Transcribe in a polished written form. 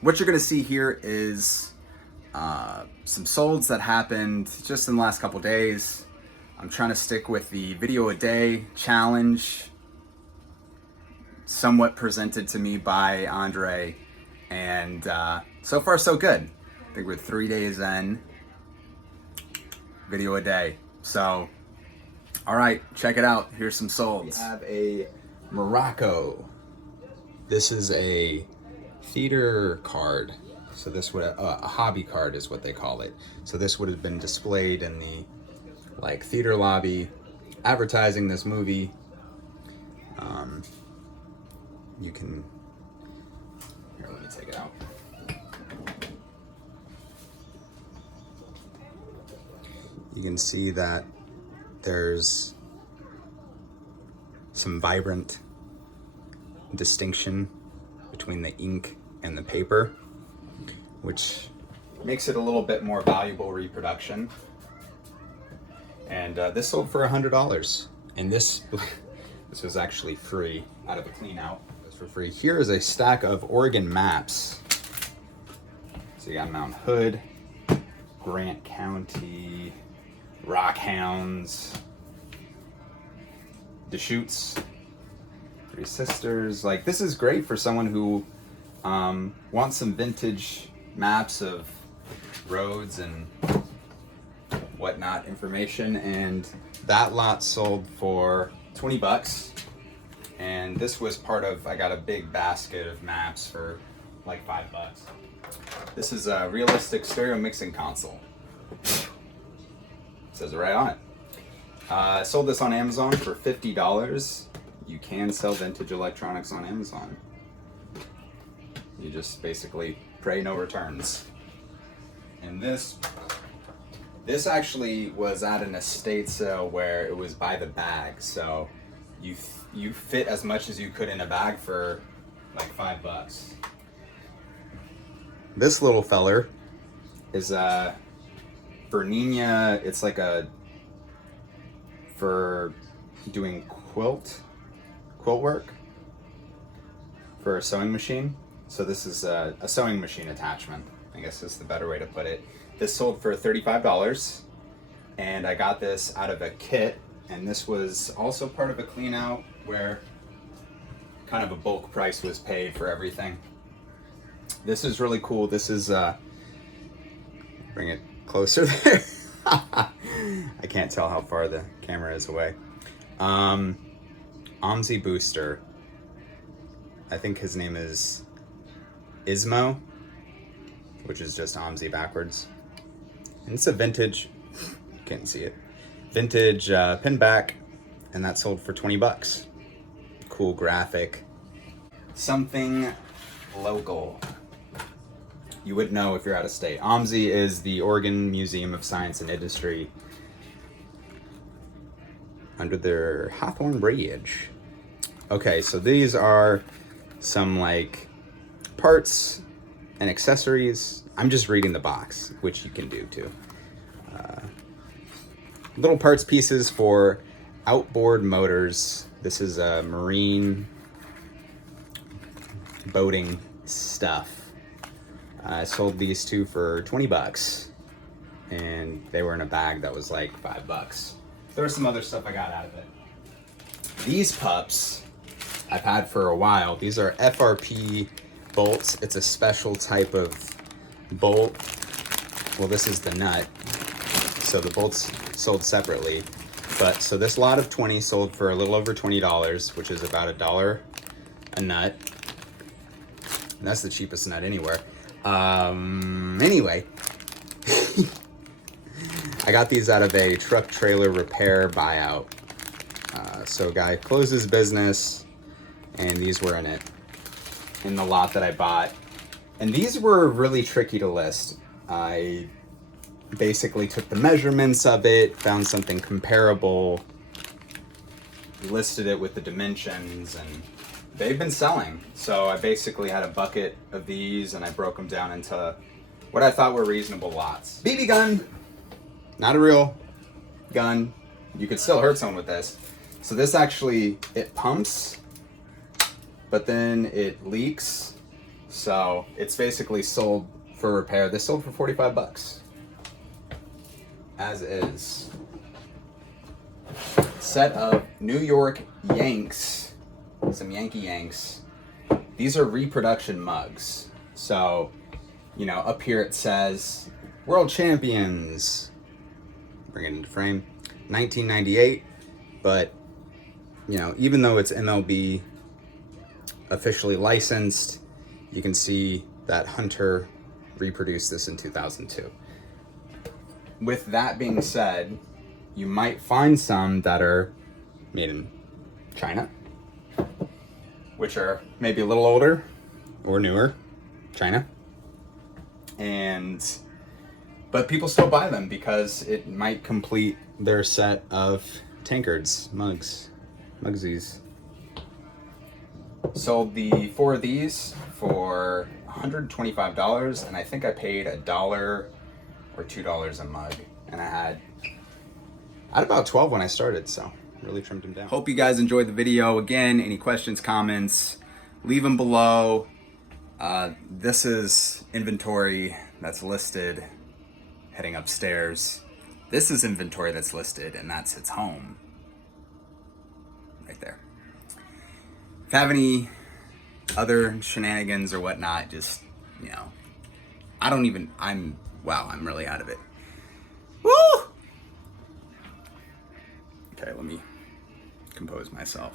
what you're gonna see here is some solds that happened just in the last couple days. I'm trying to stick with the video a day challenge, somewhat presented to me by Andre, and so far so good. I think we're 3 days in, video a day. So, all right, check it out. Here's some solds. We have a Morocco. This is a theater card. So this would a hobby card is what they call it. So this would have been displayed in the like theater lobby, advertising this movie. You can here. Let me take it out. You can see that there's some vibrant distinction between the ink and the paper, which makes it a little bit more valuable reproduction. And this sold for $100. And this was actually free out of a clean out. It was for free. Here is a stack of Oregon maps. So you got Mount Hood, Grant County, Rockhounds, Deschutes, Three Sisters. Like, this is great for someone who wants some vintage maps of roads and whatnot information. And that lot sold for 20 bucks. And this was part of, I got a big basket of maps for like 5 bucks. This is a realistic stereo mixing console. Says it right on it. I sold this on Amazon for $50. You can sell vintage electronics on Amazon. You just basically pray no returns. And this actually was at an estate sale where it was by the bag. So you fit as much as you could in a bag for like 5 bucks. This little feller is Bernina. It's like for doing quilt work for a sewing machine. So this is a sewing machine attachment, I guess is the better way to put it. This sold for $35, and I got this out of a kit, and this was also part of a clean out where kind of a bulk price was paid for everything. This is really cool. This is bring it closer there. I can't tell how far the camera is away. OMSI Booster. I think his name is Ismo, which is just OMSI backwards. And it's a vintage, you can't see it, vintage pin back, and that sold for 20 bucks. Cool graphic. Something local. You would know if you're out of state. OMSI is the Oregon Museum of Science and Industry under their Hawthorne Bridge. Okay, so these are some like parts and accessories. I'm just reading the box, which you can do too. Little parts pieces for outboard motors. This is a marine boating stuff. I sold these two for 20 bucks, and they were in a bag that was like 5 bucks. There was some other stuff I got out of it. These pups I've had for a while. These are FRP Bolts. It's a special type of bolt. Well, this is the nut. So the bolts sold separately. But so this lot of 20 sold for a little over $20, which is about $1 a nut. And that's the cheapest nut anywhere. Anyway, I got these out of a truck trailer repair buyout. So a guy closed his business, and these were in it, in the lot that I bought. And these were really tricky to list. I basically took the measurements of it, found something comparable, listed it with the dimensions, and they've been selling. So I basically had a bucket of these, and I broke them down into what I thought were reasonable lots. BB gun, not a real gun. You could still hurt someone with this. So this actually, it pumps, but then it leaks So it's basically sold for repair. This sold for 45 bucks. As is. Set of New York Yanks. Some Yankee Yanks. These are reproduction mugs. So, you know, up here it says World Champions. Bring it into frame. 1998. But, you know, even though it's MLB officially licensed, you can see that Hunter reproduced this in 2002. With that being said, you might find some that are made in China, which are maybe a little older or newer, China. But people still buy them because it might complete their set of tankards, mugsies. Sold the 4 of these for $125, and I think I paid $1 or $2 a mug, and I had about 12 when I started, so really trimmed them down. Hope you guys enjoyed the video. Again, any questions, comments, leave them below. This is inventory that's listed heading upstairs. This is inventory that's listed, and that's its home right there. If you have any other shenanigans or whatnot, just, you know, I'm really out of it. Woo! Okay, let me compose myself.